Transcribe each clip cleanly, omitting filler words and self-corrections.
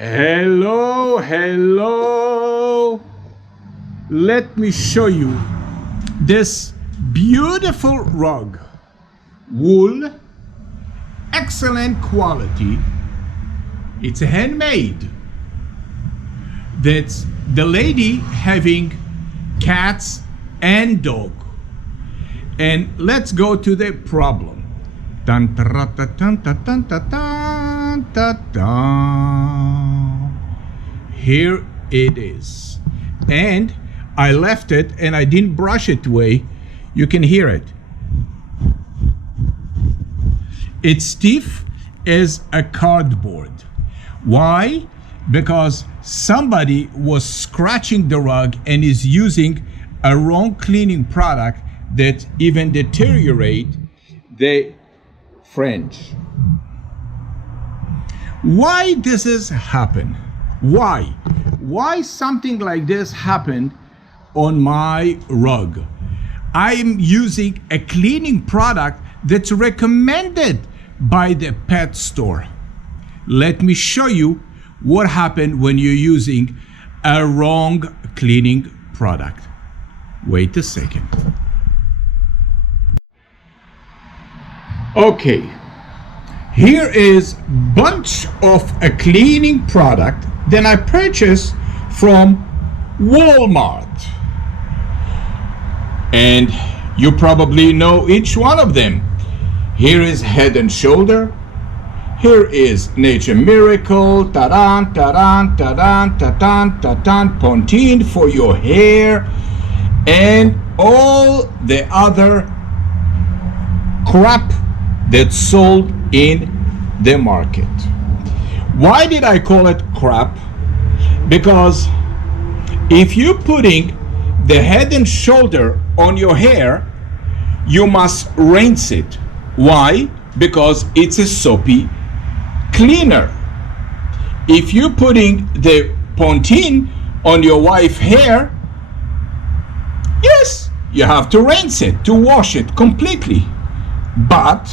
Hello, hello. Let me show you this beautiful rug. Wool, excellent quality. It's handmade. That's the lady having cats and dog. And let's go to the problem. Dun, ta, ra, ta, dun, ta, dun, ta, dun, ta, dun. Here it is. And I left it and I didn't brush it away. You can hear it. It's stiff as a cardboard. Why? Because somebody was scratching the rug and is using a wrong cleaning product that even deteriorate the fringe. Why does this happen? Why something like this happened on my rug? I'm using a cleaning product that's recommended by the pet store. Let me show you what happened when you're using a wrong cleaning product. Wait a second. Okay, here is bunch of a cleaning product that I purchased from Walmart. And you probably know each one of them. Here is Head and Shoulder. Here is Nature Miracle, ta-dan, ta-dan, ta-dan, ta-dan, ta-dan, Pontine for your hair, and all the other crap that's sold in the market. Why did I call it crap? Because if you're putting the Head and Shoulder on your hair, you must rinse it. Why? Because it's a soapy cleaner. If you're putting the Pontine on your wife's hair, yes, you have to rinse it, to wash it completely. But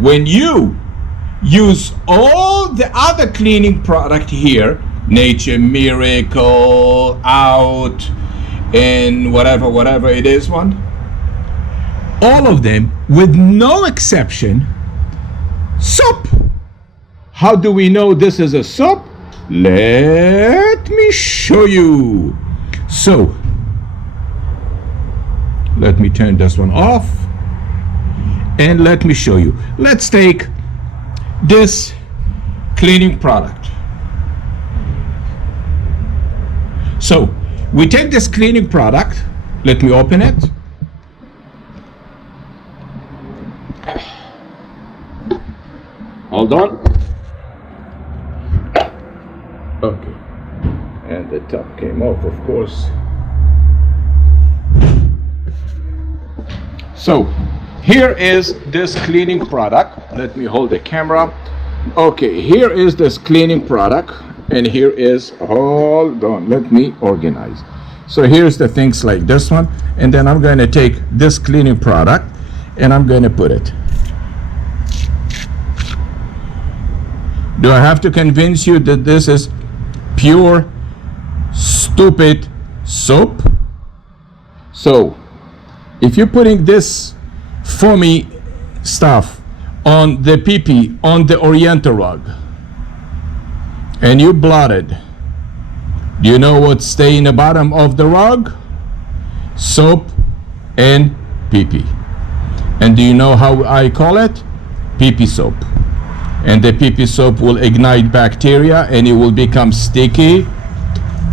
when you use all the other cleaning product here, Nature Miracle, Out, and whatever it is one, all of them, with no exception, soap. How do we know this is a soap? Let me show you. So, let me turn this one off and let me show you. Let's take this cleaning product. So, we take this cleaning product. Let me open it. Hold on. Okay. And the top came off, of course. So, here is this cleaning product. Let me hold the camera. Okay, here is this cleaning product. And here is, hold on, let me organize. So here's the things like this one. And then I'm going to take this cleaning product and I'm going to put it. Do I have to convince you that this is pure, stupid soap? So, if you're putting this foamy stuff on the PeePee, on the Oriental rug, and you blotted, do you know what stays in the bottom of the rug? Soap and PeePee. And do you know how I call it? PeePee soap. And the PeePee soap will ignite bacteria and it will become sticky.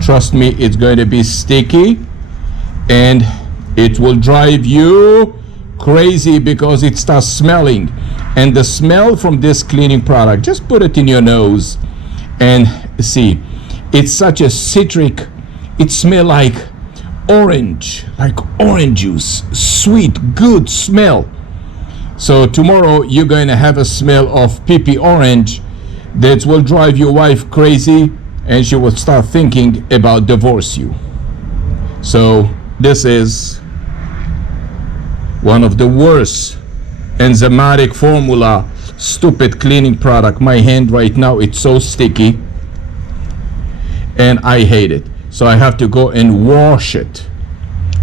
Trust me, it's going to be sticky and it will drive you crazy because it starts smelling. And the smell from this cleaning product, just put it in your nose and see, it's such a citric, it smells like orange juice, sweet, good smell. So tomorrow you're going to have a smell of PeePee orange that will drive your wife crazy and she will start thinking about divorce you. So this is one of the worst enzymatic formula stupid cleaning product. My hand right now, it's so sticky and I hate it. So I have to go and wash it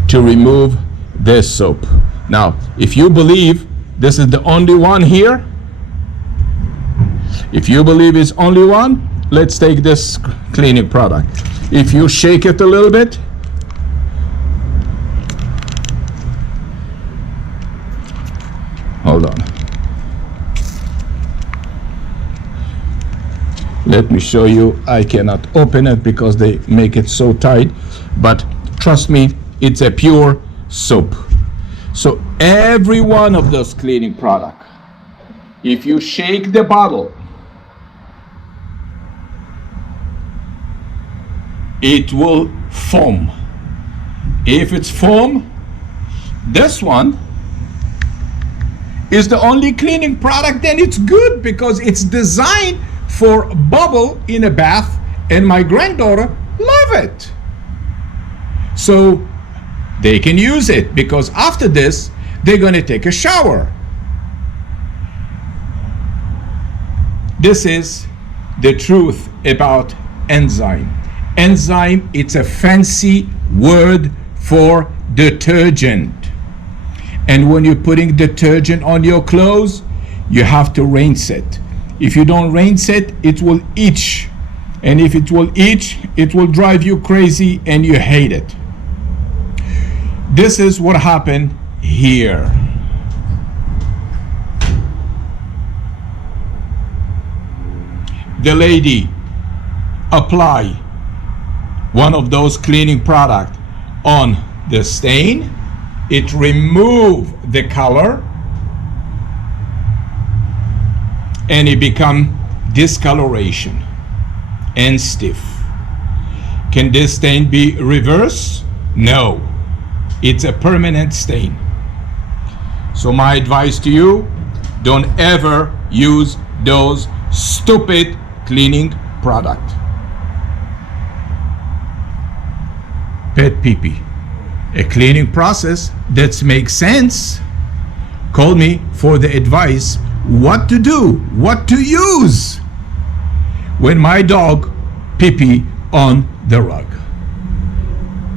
to remove this soap. Now, if you believe this is the only one here, if you believe it's only one, let's take this cleaning product. If you shake it a little bit, hold on. Let me show you. I cannot open it because they make it so tight, but trust me, it's a pure soap. So every one of those cleaning products, if you shake the bottle, it will foam. If it's foam, this one is the only cleaning product, then it's good because it's designed for bubble in a bath, and my granddaughter love it. So they can use it because after this, they're gonna take a shower. This is the truth about Enzyme. Enzyme, it's a fancy word for detergent. And when you're putting detergent on your clothes, you have to rinse it. If you don't rinse it, it will itch. And if it will itch, it will drive you crazy and you hate it. This is what happened here. The lady apply one of those cleaning products on the stain. It remove the color and it become discoloration and stiff. Can this stain be reversed? No, it's a permanent stain. So my advice to you, don't ever use those stupid cleaning products. PetPeePee, a cleaning process that makes sense. Call me for the advice what to do, what to use when my dog pee-pee on the rug.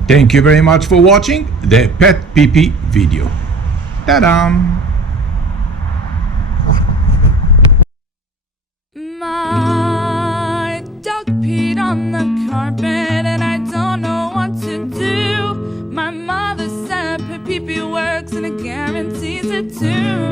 Thank you very much for watching the PetPeePee video. Ta-da! My dog peed on the carpet and I don't know what to do. My mother said PetPeePee works and it guarantees it too.